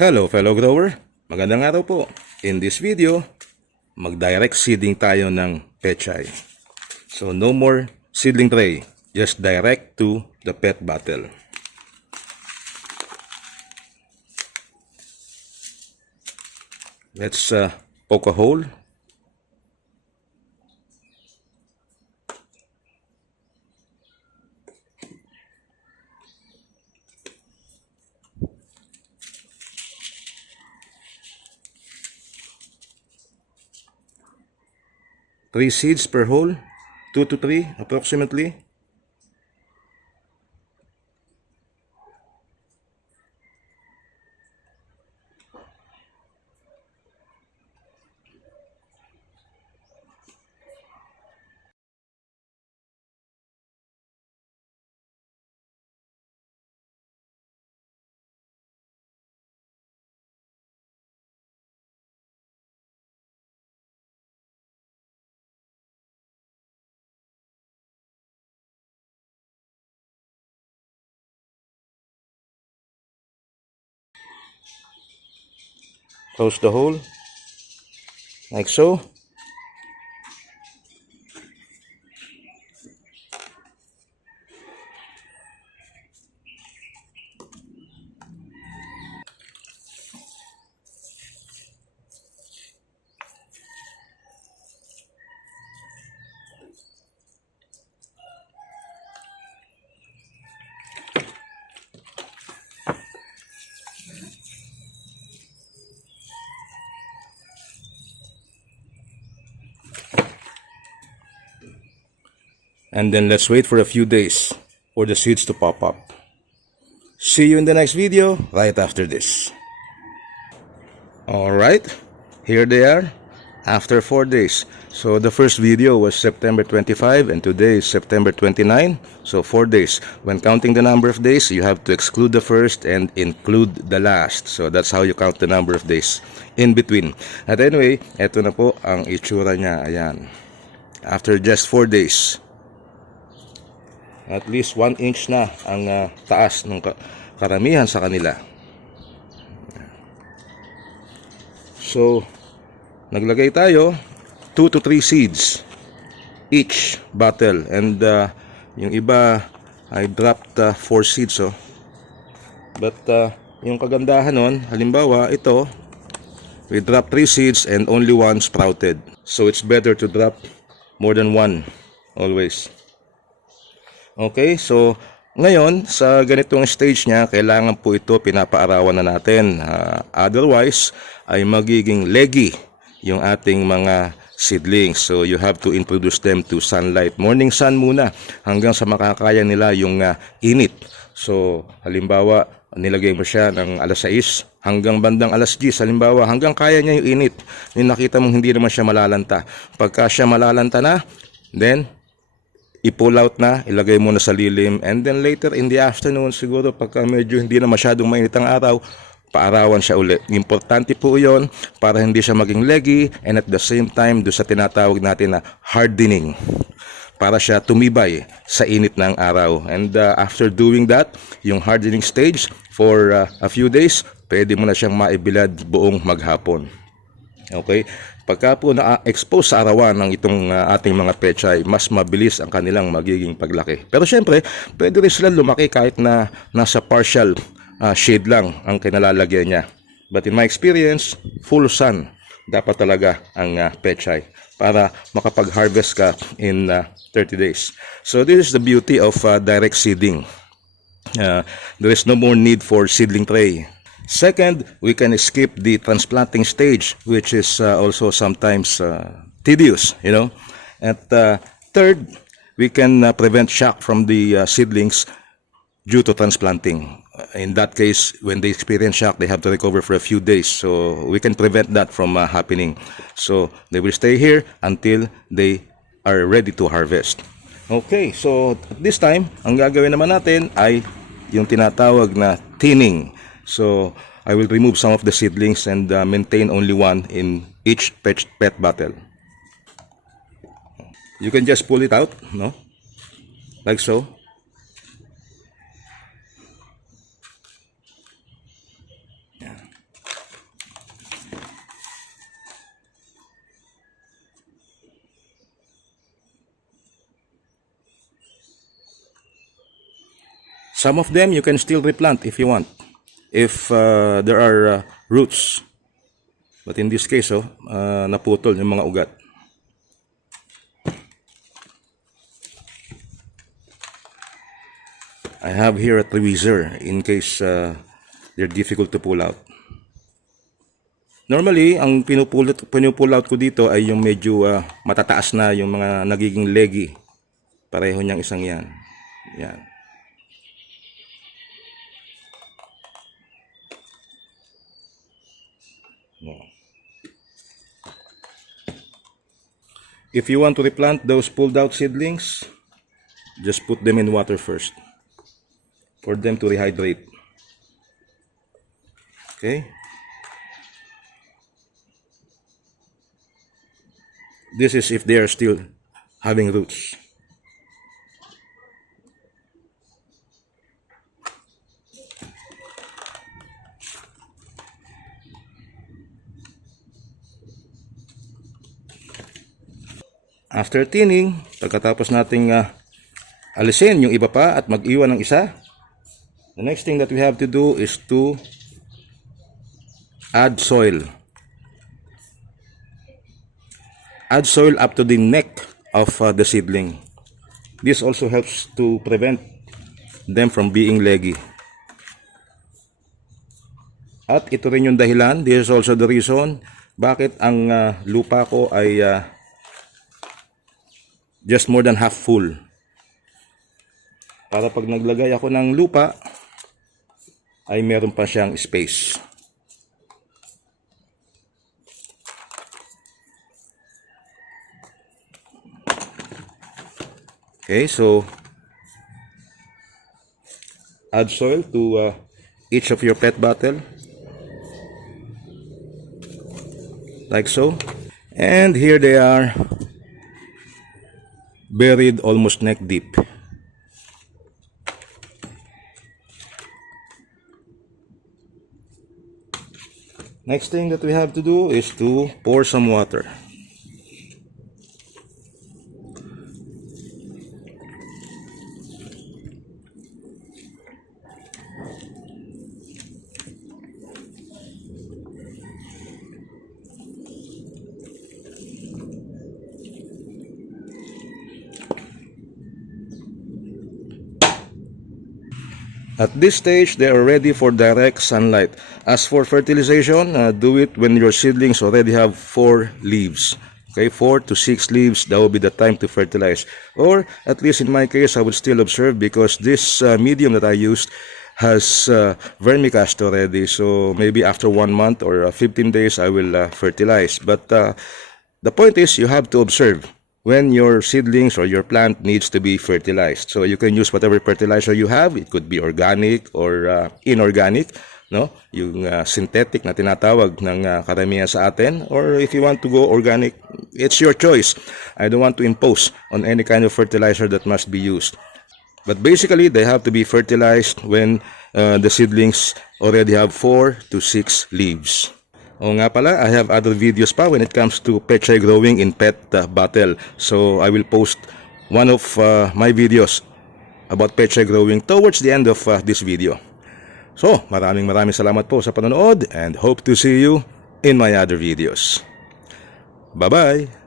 Hello fellow grower, magandang araw po. In this video, mag-direct seeding tayo ng Pechay. So no more seedling tray, just direct to the pet bottle. Let's poke a hole. Three seeds per hole, 2 to 3 approximately. Close the hole, like so. And then let's wait for a few days for the seeds to pop up. See you in the next video right after this. Alright, here they are after 4 days. So the first video was September 25 and today is September 29. So 4 days. When counting the number of days, you have to exclude the first and include the last. So that's how you count the number of days in between. At anyway, eto na po ang itsura niya. Ayan. After just 4 days. At least 1 inch na ang taas ng karamihan sa kanila. So, naglagay tayo 2 to 3 seeds each bottle. And yung iba, I dropped 4 seeds. Oh. But yung kagandahan nun, halimbawa ito, we dropped 3 seeds and only 1 sprouted. So, it's better to drop more than 1 always. Okay, so ngayon sa ganitong stage niya, kailangan po ito pinapaarawan na natin. Otherwise, ay magiging leggy yung ating mga seedlings. So you have to introduce them to sunlight. Morning sun muna hanggang sa makakaya nila yung init. So halimbawa, nilagay mo siya ng alas 6 hanggang bandang alas 10. Halimbawa, hanggang kaya niya yung init. Yung nakita mong hindi naman siya malalanta. Pagka siya malalanta na, then i-pull out na, ilagay mo na sa lilim, and then later in the afternoon, siguro pagka medyo hindi na masyadong mainit ang araw, paarawan siya ulit. Importante po yon para hindi siya maging leggy, and at the same time, doon sa tinatawag natin na hardening, para siya tumibay sa init ng araw. And after doing that, yung hardening stage for a few days, pwede mo na siyang maibilad buong maghapon. Okay? Pagka po na-expose sa arawan ng itong ating mga pechay, mas mabilis ang kanilang magiging paglaki. Pero syempre, pwede rin sila lumaki kahit na nasa partial shade lang ang kinalalagyan niya. But in my experience, full sun dapat talaga ang pechay para makapag-harvest ka in 30 days. So this is the beauty of direct seeding. There is no more need for seedling tray. Second, we can skip the transplanting stage, which is also sometimes tedious, you know. And third, we can prevent shock from the seedlings due to transplanting. In that case, when they experience shock, they have to recover for a few days. So we can prevent that from happening. So they will stay here until they are ready to harvest. Okay, so this time, ang gagawin naman natin ay yung tinatawag na thinning. So I will remove some of the seedlings and maintain only 1 in each pet bottle. You can just pull it out, no? Like so. Some of them you can still replant if you want, if there are roots. But in this case, naputol yung mga ugat. I have here a tweezer in case they're difficult to pull out. Normally, ang pinupull out ko dito ay yung medyo matataas na, yung mga nagiging leggy. Pareho niyang isang yan. Yan. If you want to replant those pulled out seedlings, just put them in water first for them to rehydrate. Okay? This is if they are still having roots. After thinning, pagkatapos nating alisin yung iba pa at mag-iwan ng isa, the next thing that we have to do is to add soil. Add soil up to the neck of the seedling. This also helps to prevent them from being leggy. At ito rin yung dahilan, this is also the reason bakit ang lupa ko ay just more than half full. Para pag naglagay ako ng lupa, ay meron pa siyang space. Okay, so add soil to each of your PET bottle, like so, and here they are, buried almost neck deep. Next thing that we have to do is to pour some water. At this stage, they are ready for direct sunlight. As for fertilization, do it when your seedlings already have 4 leaves. Okay, 4 to 6 leaves, that will be the time to fertilize. Or, at least in my case, I would still observe because this medium that I used has vermicast already. So, maybe after 1 month or 15 days, I will fertilize. But the point is, you have to observe when your seedlings or your plant needs to be fertilized. So you can use whatever fertilizer you have. It could be organic or inorganic, no? Yung synthetic na tinatawag ng karamihan sa atin. Or if you want to go organic, it's your choice. I don't want to impose on any kind of fertilizer that must be used. But basically, they have to be fertilized when the seedlings already have 4 to 6 leaves. O nga pala, I have other videos pa when it comes to pechay growing in PET bottle. So I will post one of my videos about pechay growing towards the end of this video. So maraming salamat po sa panonood and hope to see you in my other videos. Bye-bye!